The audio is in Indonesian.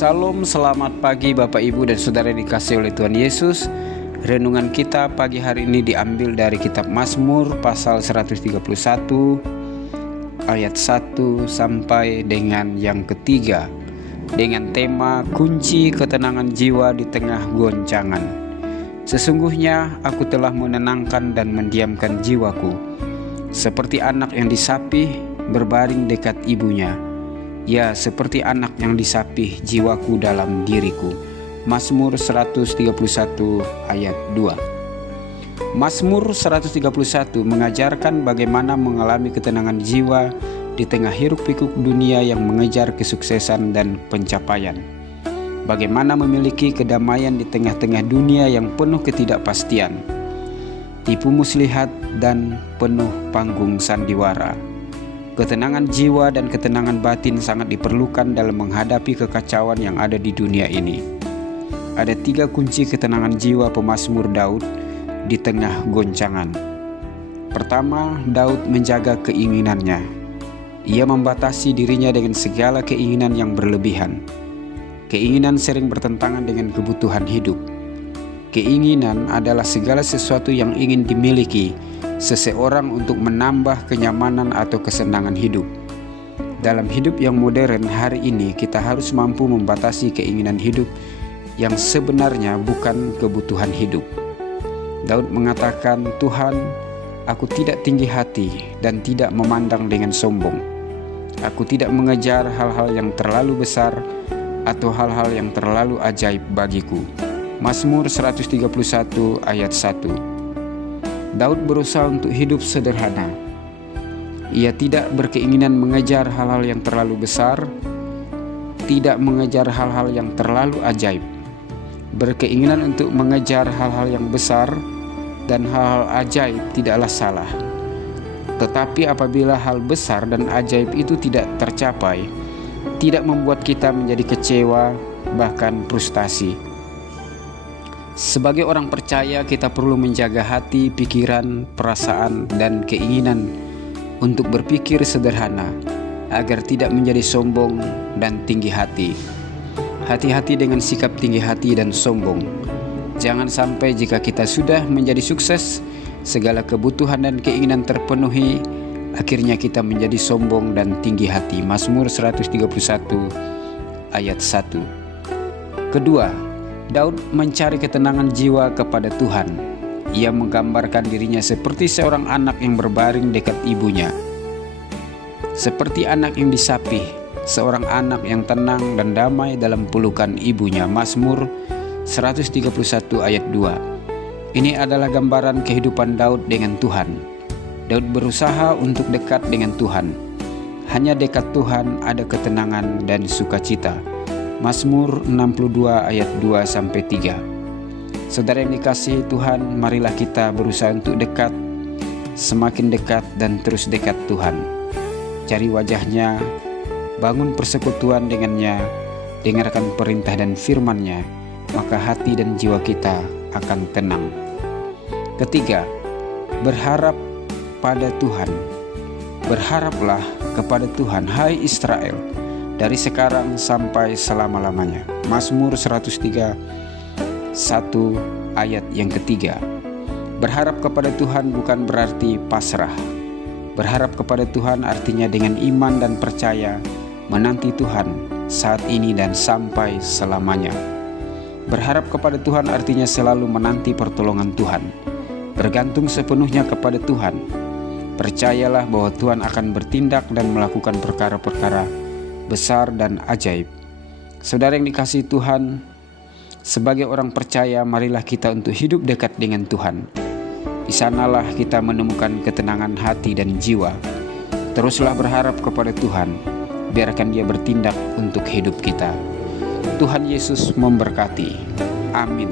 Salam, selamat pagi Bapak Ibu dan Saudara yang dikasihi oleh Tuhan Yesus. Renungan kita pagi hari ini diambil dari kitab Mazmur pasal 131 ayat 1 sampai dengan yang ketiga, dengan tema kunci ketenangan jiwa di tengah goncangan. Sesungguhnya aku telah menenangkan dan mendiamkan jiwaku, seperti anak yang disapih berbaring dekat ibunya. Ya, seperti anak yang disapih jiwaku dalam diriku. Mazmur 131 ayat 2. Mazmur 131 mengajarkan bagaimana mengalami ketenangan jiwa di tengah hiruk-pikuk dunia yang mengejar kesuksesan dan pencapaian. Bagaimana memiliki kedamaian di tengah-tengah dunia yang penuh ketidakpastian, tipu muslihat dan penuh panggung sandiwara. Ketenangan jiwa dan ketenangan batin sangat diperlukan dalam menghadapi kekacauan yang ada di dunia ini. Ada 3 kunci ketenangan jiwa pemazmur Daud di tengah goncangan. Pertama, Daud menjaga keinginannya. Ia membatasi dirinya dengan segala keinginan yang berlebihan. Keinginan sering bertentangan dengan kebutuhan hidup. Keinginan adalah segala sesuatu yang ingin dimiliki seseorang untuk menambah kenyamanan atau kesenangan hidup. Dalam hidup yang modern hari ini, kita harus mampu membatasi keinginan hidup yang sebenarnya bukan kebutuhan hidup. Daud mengatakan, "Tuhan, aku tidak tinggi hati dan tidak memandang dengan sombong. Aku tidak mengejar hal-hal yang terlalu besar atau hal-hal yang terlalu ajaib bagiku." Mazmur 131 ayat 1. Daud berusaha untuk hidup sederhana. Ia tidak berkeinginan mengejar hal-hal yang terlalu besar, tidak mengejar hal-hal yang terlalu ajaib. Berkeinginan untuk mengejar hal-hal yang besar dan hal-hal ajaib tidaklah salah. Tetapi apabila hal besar dan ajaib itu tidak tercapai, tidak membuat kita menjadi kecewa, bahkan frustasi. Sebagai orang percaya, kita perlu menjaga hati, pikiran, perasaan, dan keinginan untuk berpikir sederhana agar tidak menjadi sombong dan tinggi hati. Hati-hati dengan sikap tinggi hati dan sombong. Jangan sampai jika kita sudah menjadi sukses, segala kebutuhan dan keinginan terpenuhi, akhirnya kita menjadi sombong dan tinggi hati. Mazmur 131 ayat 1. Kedua, Daud mencari ketenangan jiwa kepada Tuhan. Ia menggambarkan dirinya seperti seorang anak yang berbaring dekat ibunya. Seperti anak yang disapih, seorang anak yang tenang dan damai dalam pelukan ibunya. Mazmur 131 ayat 2. Ini adalah gambaran kehidupan Daud dengan Tuhan. Daud berusaha untuk dekat dengan Tuhan. Hanya dekat Tuhan ada ketenangan dan sukacita. Mazmur 62 ayat 2-3. Saudara yang dikasihi Tuhan, marilah kita berusaha untuk dekat, semakin dekat dan terus dekat Tuhan. Cari wajahnya, bangun persekutuan dengannya, dengarkan perintah dan firman-Nya, maka hati dan jiwa kita akan tenang. Ketiga, berharap pada Tuhan. Berharaplah kepada Tuhan, hai Israel, dari sekarang sampai selama-lamanya. Mazmur 103 1 ayat yang ketiga. Berharap kepada Tuhan bukan berarti pasrah. Berharap kepada Tuhan artinya dengan iman dan percaya menanti Tuhan saat ini dan sampai selamanya. Berharap kepada Tuhan artinya selalu menanti pertolongan Tuhan, bergantung sepenuhnya kepada Tuhan. Percayalah bahwa Tuhan akan bertindak dan melakukan perkara-perkara besar dan ajaib. Saudara yang dikasihi Tuhan, sebagai orang percaya, marilah kita untuk hidup dekat dengan Tuhan. Di sanalah kita menemukan ketenangan hati dan jiwa. Teruslah berharap kepada Tuhan, biarkan Dia bertindak untuk hidup kita. Tuhan Yesus memberkati. Amin.